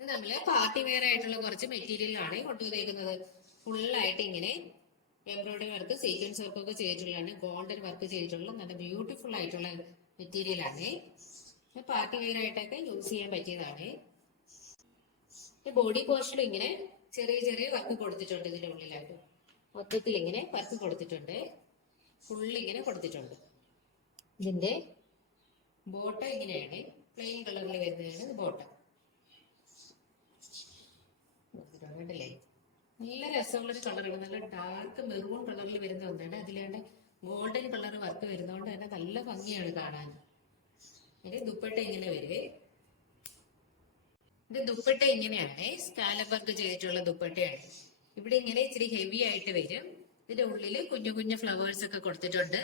ഇത് നമ്മള് party wear ആയിട്ടുള്ള കുറച്ച് മെറ്റീരിയലാണ് കൊണ്ടുവന്നേക്കുന്നത്. ഫുള്ളായിട്ട് ഇങ്ങനെ എംബ്രോയിഡറി വർക്ക്, സീക്വൻസ് വർക്ക് ഒക്കെ ചെയ്തിട്ടുള്ളതാണ്. ഗോൾഡൻ വർക്ക് ചെയ്തിട്ടുള്ള നല്ല ബ്യൂട്ടിഫുൾ ആയിട്ടുള്ള മെറ്റീരിയലാണ്. പാർട്ടി വെയർ ആയിട്ടൊക്കെ യൂസ് ചെയ്യാൻ പറ്റിയതാണ്. ബോഡി പോർഷനിൽ ഇങ്ങനെ ചെറിയ ചെറിയ വർക്ക് കൊടുത്തിട്ടുണ്ട്. ഇതിന്റെ ഉള്ളിലായിട്ട് മൊത്തത്തിൽ ഇങ്ങനെ വർക്ക് കൊടുത്തിട്ടുണ്ട്. ഫുള്ളിങ്ങനെ കൊടുത്തിട്ടുണ്ട്. ഇതിന്റെ ബോട്ടം ഇങ്ങനെയാണ്, പ്ലെയിൻ കളറിൽ വരുന്നതാണ് ബോട്ടം. കണ്ടല്ലേ, നല്ല രസമുള്ളൊരു കളറാണ്. നല്ല ഡാർക്ക് മെറൂൺ കളറിൽ വരുന്ന ഒന്നാണ്. അതിലാണ്ട് ഗോൾഡൻ കളർ വർക്ക് വരുന്നതുകൊണ്ട് തന്നെ നല്ല ഭംഗിയാണ് കാണാൻ. ഇതിന്റെ ദുപ്പട്ട ഇങ്ങനെ വരുവേ. ഇത് ദുപ്പട്ട ഇങ്ങനെയാണ്, സ്കാലപ്പ് വർക്ക് ചെയ്തിട്ടുള്ള ദുപ്പട്ടയാണ്. ഇവിടെ ഇങ്ങനെ ഇച്ചിരി ഹെവി ആയിട്ട് വരും. ഇതിന്റെ ഉള്ളില് കുഞ്ഞു കുഞ്ഞു ഫ്ലവേഴ്സ് ഒക്കെ കൊടുത്തിട്ടുണ്ട്.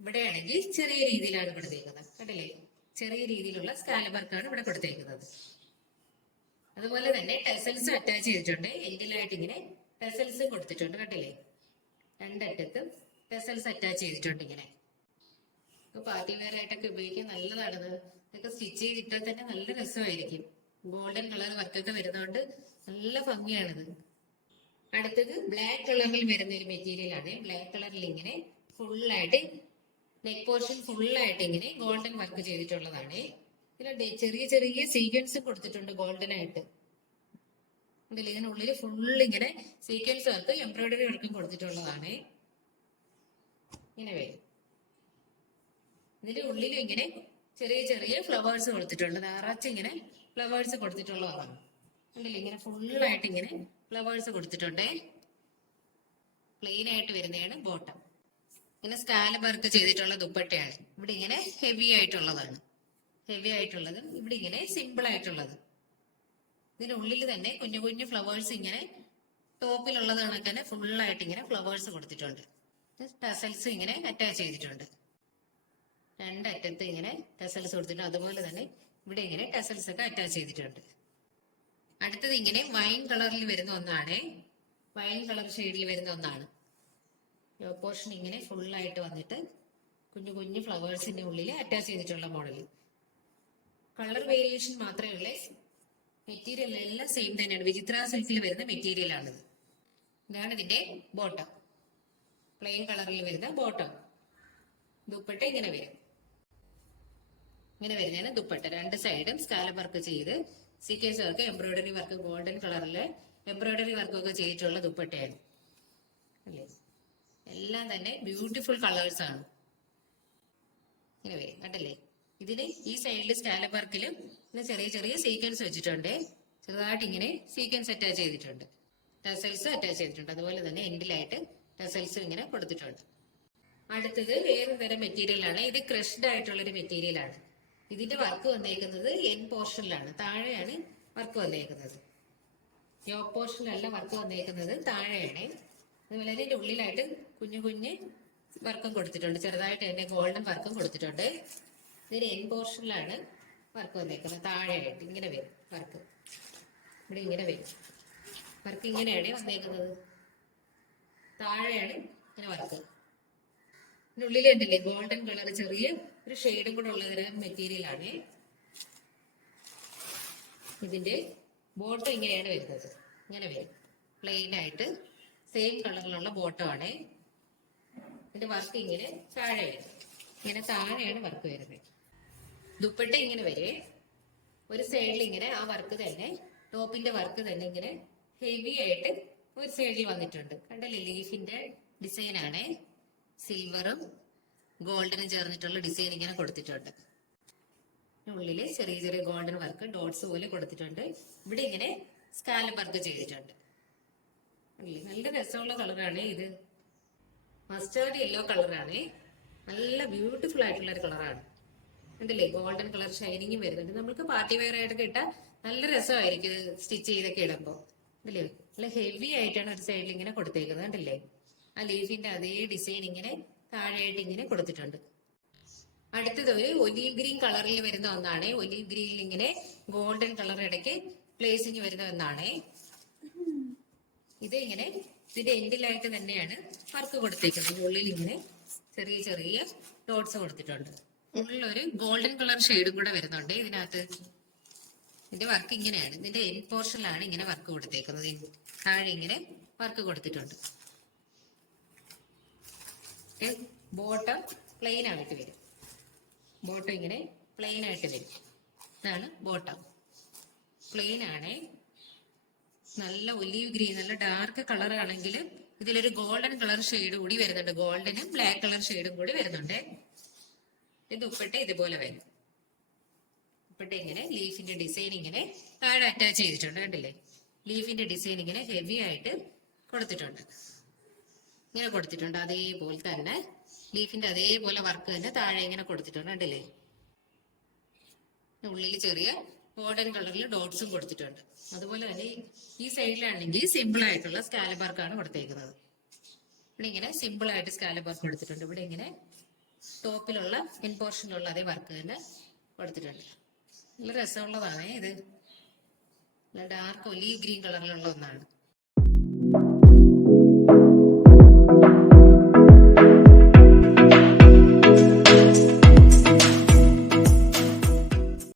ഇവിടെയാണെങ്കിൽ ചെറിയ രീതിയിലാണ് കൊടുത്തേക്കുന്നത്. കണ്ടില്ലേ, ചെറിയ രീതിയിലുള്ള സ്കാലപ്പ് വർക്കാണ് ഇവിടെ കൊടുത്തേക്കുന്നത്. അതുപോലെ തന്നെ ടെസൽസ് അറ്റാച്ച് ചെയ്തിട്ടുണ്ട്. എൻഡിലായിട്ട് ഇങ്ങനെ ടെസൽസും കൊടുത്തിട്ടുണ്ട്. കണ്ടില്ലേ, രണ്ടറ്റത്തും ടെസൽസ് അറ്റാച്ച് ചെയ്തിട്ടുണ്ട്. ഇങ്ങനെ പാർട്ടി വെയർ ആയിട്ടൊക്കെ ഉപയോഗിക്കാൻ നല്ലതാണത്. ഇതൊക്കെ സ്റ്റിച്ച് ചെയ്തിട്ടാൽ തന്നെ നല്ല രസമായിരിക്കും. ഗോൾഡൻ കളർ വർക്കൊക്കെ വരുന്നതുകൊണ്ട് നല്ല ഭംഗിയാണിത്. അടുത്തത് ബ്ലാക്ക് കളറിൽ വരുന്ന ഒരു മെറ്റീരിയൽ ആണ്. ബ്ലാക്ക് കളറിൽ ഇങ്ങനെ ഫുള്ളായിട്ട് നെക്ക് പോർഷൻ ഫുള്ളായിട്ട് ഇങ്ങനെ ഗോൾഡൻ വർക്ക് ചെയ്തിട്ടുള്ളതാണ്. ഇതിന് ചെറിയ ചെറിയ സീക്വൻസ് കൊടുത്തിട്ടുണ്ട് ഗോൾഡൻ ആയിട്ട്. ഇതിനുള്ളിൽ ഫുൾ ഇങ്ങനെ സീക്വൻസ് വർക്ക്, എംബ്രോയിഡറി വർക്കും കൊടുത്തിട്ടുള്ളതാണ്. ഇങ്ങനെ വരും. ഇതിന്റെ ഉള്ളിലും ഇങ്ങനെ ചെറിയ ചെറിയ ഫ്ലവേഴ്സ് കൊടുത്തിട്ടുണ്ട്. നിറച്ച് ഇങ്ങനെ ഫ്ലവേഴ്സ് കൊടുത്തിട്ടുള്ളതാണ്. ഉള്ളിൽ ഇങ്ങനെ ഫുള്ളായിട്ട് ഇങ്ങനെ ഫ്ലവേഴ്സ് കൊടുത്തിട്ടുണ്ട്. പ്ലെയിൻ ആയിട്ട് വരുന്നതാണ് ബോട്ടം. ഇങ്ങനെ സ്കാലപ്പ് വർക്ക് ചെയ്തിട്ടുള്ള ദുപ്പട്ടയാണ്. ഇവിടെ ഇങ്ങനെ ഹെവി ആയിട്ടുള്ളതാണ്. ഹെവി ആയിട്ടുള്ളത് ഇവിടെ ഇങ്ങനെ സിമ്പിൾ ആയിട്ടുള്ളത്. ഇതിനുള്ളിൽ തന്നെ കുഞ്ഞു കുഞ്ഞു ഫ്ലവേഴ്സ് ഇങ്ങനെ ടോപ്പിലുള്ളത് കണക്ക് തന്നെ ഫുള്ളായിട്ട് ഇങ്ങനെ ഫ്ലവേഴ്സ് കൊടുത്തിട്ടുണ്ട്. ടസൽസ് ഇങ്ങനെ അറ്റാച്ച് ചെയ്തിട്ടുണ്ട്. രണ്ടറ്റത്ത് ഇങ്ങനെ ടസൽസ് കൊടുത്തിട്ടുണ്ട്. അതുപോലെ തന്നെ ഇവിടെ ഇങ്ങനെ ടസൽസ് ഒക്കെ അറ്റാച്ച് ചെയ്തിട്ടുണ്ട്. അടുത്തത് ഇങ്ങനെ വൈൻ കളറിൽ വരുന്ന ഒന്നാണ്. വൈൻ കളർ ഷെയ്ഡിൽ വരുന്ന ഒന്നാണ്. പോർഷൻ ഇങ്ങനെ ഫുള്ളായിട്ട് വന്നിട്ട് കുഞ്ഞു കുഞ്ഞു ഫ്ലവേഴ്സിന്റെ ഉള്ളിൽ അറ്റാച്ച് ചെയ്തിട്ടുള്ള മോഡൽ. കളർ വേരിയേഷൻ മാത്രമേ ഉള്ളൂ. മെറ്റീരിയൽ എല്ലാം സെയിം തന്നെയാണ്. വിചിത്ര സിൽക്കിൽ വരുന്ന മെറ്റീരിയൽ ആണിത്. ഇതാണ് ഇതിന്റെ ബോട്ടം. പ്ലെയിൻ കളറിൽ വരുന്ന ബോട്ടം. ദുപ്പട്ട ഇങ്ങനെ വരും. ഇങ്ങനെ വരുന്നതാണ് ദുപ്പട്ട. രണ്ട് സൈഡും സ്കാലപ്പ് വർക്ക് ചെയ്ത് sequence work, embroidery work, golden കളറില് എംബ്രോയിഡറി വർക്കൊക്കെ ചെയ്തിട്ടുള്ള ദുപ്പട്ടയാണ്. അല്ലേ, എല്ലാം തന്നെ ബ്യൂട്ടിഫുൾ കളേഴ്സ് ആണ്. ഇങ്ങനെ വരും. കണ്ടല്ലേ, ഇതിന് ഈ സൈഡിൽ സ്കാലപ്പ് വർക്കിലും ചെറിയ ചെറിയ സീക്വൻസ് വെച്ചിട്ടുണ്ട്. ചെറുതായിട്ട് ഇങ്ങനെ സീക്വൻസ് അറ്റാച്ച് ചെയ്തിട്ടുണ്ട്. ടസൽസ് അറ്റാച്ച് ചെയ്തിട്ടുണ്ട്. അതുപോലെ തന്നെ എൻഡിലായിട്ട് ടസൽസ് ഇങ്ങനെ കൊടുത്തിട്ടുണ്ട്. അടുത്തത് വേറെ തരം മെറ്റീരിയൽ ആണ്. ഇത് ക്രഷ്ഡ് ആയിട്ടുള്ള ഒരു മെറ്റീരിയൽ ആണ്. ഇതിന്റെ വർക്ക് വന്നേക്കുന്നത് എൻ പോർഷനിലാണ്, താഴെയാണ് വർക്ക് വന്നേക്കുന്നത്. യോക്ക് പോർഷനിലല്ല വർക്ക് വന്നേക്കുന്നത്, താഴെയാണ്. അതുപോലെ ഇതിന്റെ ഉള്ളിലായിട്ട് കുഞ്ഞു കുഞ്ഞ് വർക്കും കൊടുത്തിട്ടുണ്ട്. ചെറുതായിട്ട് തന്നെ ഗോൾഡൻ വർക്കും കൊടുത്തിട്ടുണ്ട്. ഇതിന് എൻ പോർഷനിലാണ് വർക്ക് വന്നേക്കുന്നത്. താഴെയായിട്ട് ഇങ്ങനെ വരും വർക്ക്. ഇവിടെ ഇങ്ങനെ വരും വർക്ക്. ഇങ്ങനെയാണ് വന്നേക്കുന്നത്. താഴെയാണ് ഇങ്ങനെ വർക്ക്. ഇതിനുള്ളിൽ ഉണ്ടല്ലേ ഗോൾഡൻ കളർ ചെറിയ ഒരു ഷെയ്ഡും കൂടെ ഉള്ള മെറ്റീരിയൽ ആണ്. ഇതിന്റെ ബോട്ടം ഇങ്ങനെയാണ് വരുന്നത്. ഇങ്ങനെ വരും. പ്ലെയിൻ ആയിട്ട് സെയിം കളറിലുള്ള ബോട്ടം ആണ്. ഇതിന്റെ വർക്ക് ഇങ്ങനെ താഴെ വരും. ഇങ്ങനെ താഴെയാണ് വർക്ക് വരുന്നത്. ദുപ്പട്ട ഇങ്ങനെ വരെ ഒരു സൈഡിൽ ഇങ്ങനെ ആ വർക്ക് തന്നെ, ടോപ്പിന്റെ വർക്ക് തന്നെ ഇങ്ങനെ ഹെവി ആയിട്ട് ഒരു സൈഡിൽ വന്നിട്ടുണ്ട്. കണ്ടല്ലേ, ലീഫിന്റെ ഡിസൈൻ ആണ്. സിൽവറും ഗോൾഡനും ചേർന്നിട്ടുള്ള ഡിസൈൻ ഇങ്ങനെ കൊടുത്തിട്ടുണ്ട്. ഉള്ളില് ചെറിയ ചെറിയ ഗോൾഡൻ വർക്ക് ഡോട്ട്സ് പോലെ കൊടുത്തിട്ടുണ്ട്. ഇവിടെ ഇങ്ങനെ സ്കാലപ്പ് വർക്ക് ചെയ്തിട്ടുണ്ട്. നല്ല രസമുള്ള കളറാണ് ഇത്. മസ്റ്റാർഡ് യെല്ലോ കളറാണ്. നല്ല ബ്യൂട്ടിഫുൾ ആയിട്ടുള്ള ഒരു കളറാണ്. ഉണ്ടല്ലേ, ഗോൾഡൻ കളർ ഷൈനിങ്ങും വരുന്നുണ്ട്. നമുക്ക് പാർട്ടി വെയർ ആയിട്ടൊക്കെ ഇട്ടാൽ നല്ല രസമായിരിക്കും സ്റ്റിച്ച് ചെയ്തൊക്കെ ഇടുമ്പോൾ. അല്ലേ, നല്ല ഹെവി ആയിട്ടാണ് ഒരു സൈഡിൽ ഇങ്ങനെ കൊടുത്തേക്കുന്നത്. കണ്ടില്ലേ, ആ ലീഫിന്റെ അതേ ഡിസൈൻ ഇങ്ങനെ താഴെയായിട്ട് ഇങ്ങനെ കൊടുത്തിട്ടുണ്ട്. അടുത്തത് ഒരു ഒലീവ് ഗ്രീൻ കളറിൽ വരുന്ന ഒന്നാണ്. ഒലീവ് ഗ്രീനിൽ ഇങ്ങനെ ഗോൾഡൻ കളർ ഇടയ്ക്ക് പ്ലേസിങ് വരുന്ന ഒന്നാണ്. ഇത് ഇങ്ങനെ ഇതിന്റെ എൻഡിലായിട്ട് തന്നെയാണ് വർക്ക് കൊടുത്തേക്കുന്നത്. ഉള്ളിൽ ഇങ്ങനെ ചെറിയ ചെറിയ ഡോട്ട്സ് കൊടുത്തിട്ടുണ്ട്. ഉള്ളിലൊരു ഗോൾഡൻ കളർ ഷെയ്ഡും കൂടെ വരുന്നുണ്ട് ഇതിനകത്ത്. ഇതിന്റെ വർക്ക് ഇങ്ങനെയാണ്. ഇതിന്റെ എൻ പോർഷനിലാണ് ഇങ്ങനെ വർക്ക് കൊടുത്തേക്കുന്നത്. താഴെ ഇങ്ങനെ വർക്ക് കൊടുത്തിട്ടുണ്ട്. ബോട്ടം പ്ലെയിൻ ആയിട്ട് വരും. ബോട്ടം ഇങ്ങനെ പ്ലെയിൻ ആയിട്ട് വരും. ഇതാണ് ബോട്ടം. പ്ലെയിൻ ആണേ. നല്ല ഒലീവ് ഗ്രീൻ, നല്ല ഡാർക്ക് കളർ ആണെങ്കിൽ ഇതിലൊരു ഗോൾഡൻ കളർ ഷെയ്ഡ് കൂടി വരുന്നുണ്ട്. ഗോൾഡനും ബ്ലാക്ക് കളർ ഷെയ്ഡും കൂടി വരുന്നുണ്ട്. ഇത് ദുപ്പട്ട ഇതുപോലെ വരും. ദുപ്പട്ട ഇങ്ങനെ ലീഫിന്റെ ഡിസൈൻ ഇങ്ങനെ താഴെ അറ്റാച്ച് ചെയ്തിട്ടുണ്ട്. കണ്ടില്ലേ? ലീഫിന്റെ ഡിസൈൻ ഇങ്ങനെ ഹെവി ആയിട്ട് കൊടുത്തിട്ടുണ്ട്. ഇങ്ങനെ കൊടുത്തിട്ടുണ്ട്. അതേപോലെ തന്നെ ലീഫിന്റെ അതേപോലെ വർക്ക് തന്നെ താഴെ ഇങ്ങനെ കൊടുത്തിട്ടുണ്ട്. കണ്ടില്ലേ? ഉള്ളിൽ ചെറിയ ഗോൾഡൻ കളറിൽ ഡോട്ട്സും കൊടുത്തിട്ടുണ്ട്. അതുപോലെ തന്നെ ഈ സൈഡിലാണെങ്കിൽ സിമ്പിൾ ആയിട്ടുള്ള സ്കാലപ്പ് വർക്കാണ് കൊടുത്തേക്കുന്നത്. ഇവിടെ ഇങ്ങനെ സിമ്പിൾ ആയിട്ട് സ്കാലപ്പ് വർക്ക് കൊടുത്തിട്ടുണ്ട്. ഇവിടെ ഇങ്ങനെ ടോപ്പിലുള്ള ഇൻ പോർഷനിലുള്ള അതേ വർക്ക് തന്നെ കൊടുത്തിട്ടുണ്ട്. നല്ല രസമുള്ളതാണ് ഇത്. നല്ല ഡാർക്ക് ഒലീവ് ഗ്രീൻ കളറിലുള്ള ഒന്നാണ്.